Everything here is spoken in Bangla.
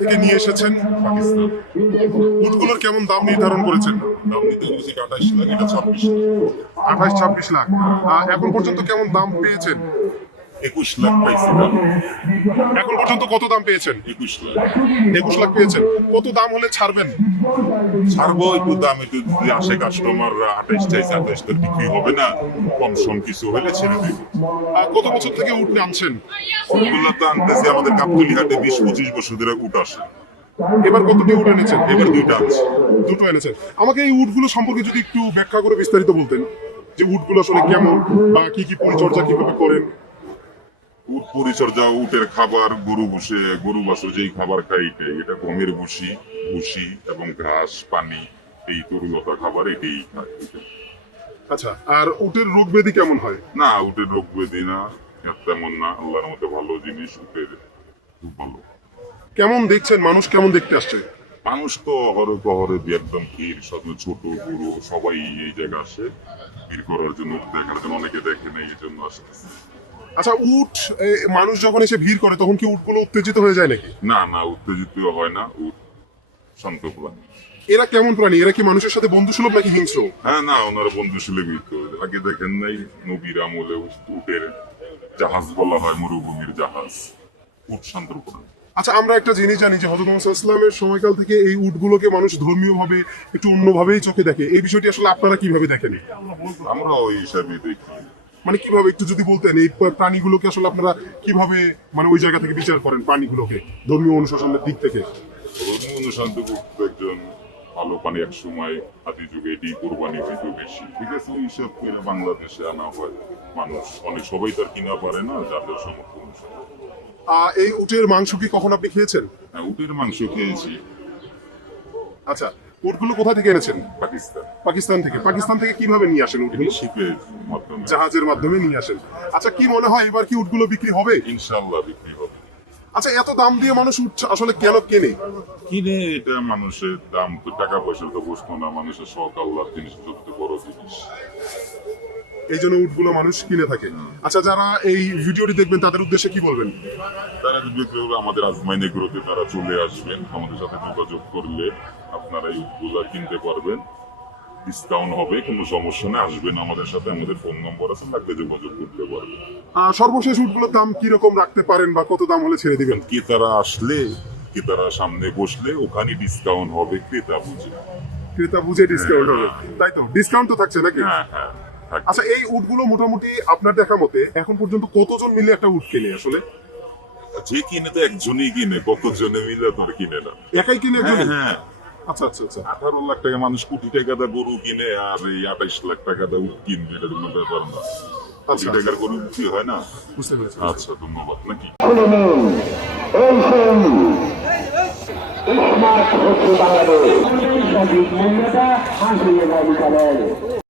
থেকে নিয়ে এসেছেন পাকিস্তান। উটগুলোর কেমন দাম নির্ধারণ করেছেন? দাম নির্ধারণ হয়েছে আঠাশ লাখ? এটা ছাব্বিশ। আঠাশ, ছাব্বিশ লাখ। এখন পর্যন্ত কেমন দাম পেয়েছেন? একুশ লাখ এখন পর্যন্ত কত দাম পেয়েছেন? একুশ লাখ। একুশ লাখ পেয়েছেন। কত দাম হলে ছাড়বেন? ছাড়বো একটু দাম একটু যদি আসে কাস্টমাররা আঠাইশ চাইছে আঠাইশ তো বিক্রি হবে না। কম সম কিছু হলে ছেড়ে দেবো। কত বছর থেকে ওগুলো তো আনতেছি আমাদের কাপতুলি হাটে বিশ পঁচিশ বছর ধরে উঠ আসে। এবার কতটি উট এনেছেন? এবার দুইটা আনছি দুটো এনেছেন। আমাকে এই উটগুলো সম্পর্কে যদি একটু ব্যাখ্যা করে বিস্তারিত বলতেন যে উটগুলো আসলে কেমন বা কি কি পরিচর্যা কীভাবে করেন? উট পরিচর্যা উটের খাবার গরু বসে গরু বাসো যেই খাবার খাই এটা গমের ভুসি ভুসি এবং ঘাস পানি এই তরুলতা খাবার এটাই খায় আচ্ছা আর উটের রোগ ব্যাধি কেমন হয়? না উটের রোগ ব্যাধি না তেমন না আল্লাহর মধ্যে ভালো জিনিস উটের খুব ভালো। কেমন দেখছেন? মানুষ কেমন দেখতে আসছে? মানুষ তো অহরে পহরে একদম ভিড় সব ছোট বুড়ো সবাই এই জায়গা আসে। ভিড় করার জন্য দেখার জন্য অনেকে দেখে না এই জন্য আসে। আচ্ছা উট মানুষ যখন এসে ভিড় করে তখন কি উটগুলো উত্তেজিত হয়ে যায় নাকি? না না উত্তেজিত হয় না উট শান্ত প্রাণী এরা কেমন প্রাণী? এরা কি মানুষের সাথে বন্ধু সুলভ নাকি হিংস্র? হ্যাঁ না ওনারা বন্ধু সুলভিত আগে দেখেন নাই নবীর আমলে উটের জাহাজ বলা হয় মরুভূমির জাহাজ। উট শান্ত প্রাণী আচ্ছা আমরা একটা জিনিস জানি যে হজরত মোহাম্মদ ইসলামের সময়কাল থেকে এই উটগুলোকে মানুষ ধর্মীয় ভাবে একটু অন্যভাবেই চোখে দেখে। এই বিষয়টি আসলে আপনারা কীভাবে দেখেন? আমরা ওই হিসাবে দেখি। মানে কীভাবে একটু যদি বলতেন এই প্রাণীগুলোকে আসলে আপনারা কীভাবে মানে ওই জায়গা থেকে বিচার করেন প্রাণীগুলোকে ধর্মীয় অনুশাসনের দিক থেকে? ধর্মীয় করতে একজন ভালো পানি এক সময় আদি যুগে এটি কোরবানি হইত বেশি। ঠিক আছে হিসাব করে বাংলাদেশে আনা হয়। মানুষ অনেক সবাই তার কিনা পারে না যাদের সমর্থন এই উটের মাংস কি কখন আপনি খেয়েছেন? হ্যাঁ উটের মাংস খেয়েছি। আচ্ছা উটগুলো কোথা থেকে এনেছেন? পাকিস্তান। পাকিস্তান থেকে। পাকিস্তান থেকে কীভাবে নিয়ে আসেন উটগুলো শিপের মাধ্যমে। জাহাজের মাধ্যমে নিয়ে আসেন। আচ্ছা কি মনে হয় এবার কি উটগুলো বিক্রি হবে? ইনশাল্লাহ বিক্রি হবে। আচ্ছা এত দাম দিয়ে মানুষ উঠছে আসলে কেন কেনে? কিনে এটা মানুষের দাম তো টাকা পয়সা তো বুঝতো না। মানুষের শখ আল্লাহ জিনিস এই জন্য উটগুলো মানুষ কিনে থাকে। আচ্ছা যারা এই ভিডিওটি দেখবেন তাদের উদ্দেশ্যে কি বলবেন? তারা যদি আমাদের আজমাইনে গ্রোথে তারা চলে আসবেন আমাদের সাথে যোগাযোগ করলে আপনারা এই উটগুলা কিনতে পারবেন। ডিসকাউন্ট হবে কোনো সমস্যা নেই আসবেন আমাদের সাথে আমাদের ফোন নম্বর আছে লাগলে যোগাযোগ করতে পারবেন। সর্বশেষ উটগুলোর দাম কি রকম রাখতে পারেন বা কত দাম হলে ছেড়ে দিবেন? ক্রেতারা আসলে ক্রেতারা সামনে বসলে ওখানে ডিসকাউন্ট হবে ক্রেতা বুঝে। ক্রেতা বুঝে ডিসকাউন্ট হবে। তাই তো? ডিসকাউন্ট তো থাকছে নাকি? হ্যাঁ হ্যাঁ। থাকবে। আচ্ছা এই উটগুলো মোটামুটি আপনার দেখা মতে এখন পর্যন্ত কতজন মিলে একটা উট কিনে আসলে? যে কিনে তো একজনই কিনে কতজনে মিলে তোর কিনে না। একাই কিনে একজন হ্যাঁ হ্যাঁ। আচ্ছা আচ্ছা আচ্ছা। আঠারো লাখ টাকা মানুষ কোটি টাকা দা গরু কিনে আর এই আঠাইশ লাখ টাকা দা উট কিনবে এটা কোনো ব্যাপার না। কোটি আচ্ছা। টাকার গরু কি হয় না। বুঝতে পেরেছি আচ্ছা ধন্যবাদ নাকি? বাংলাদেশ।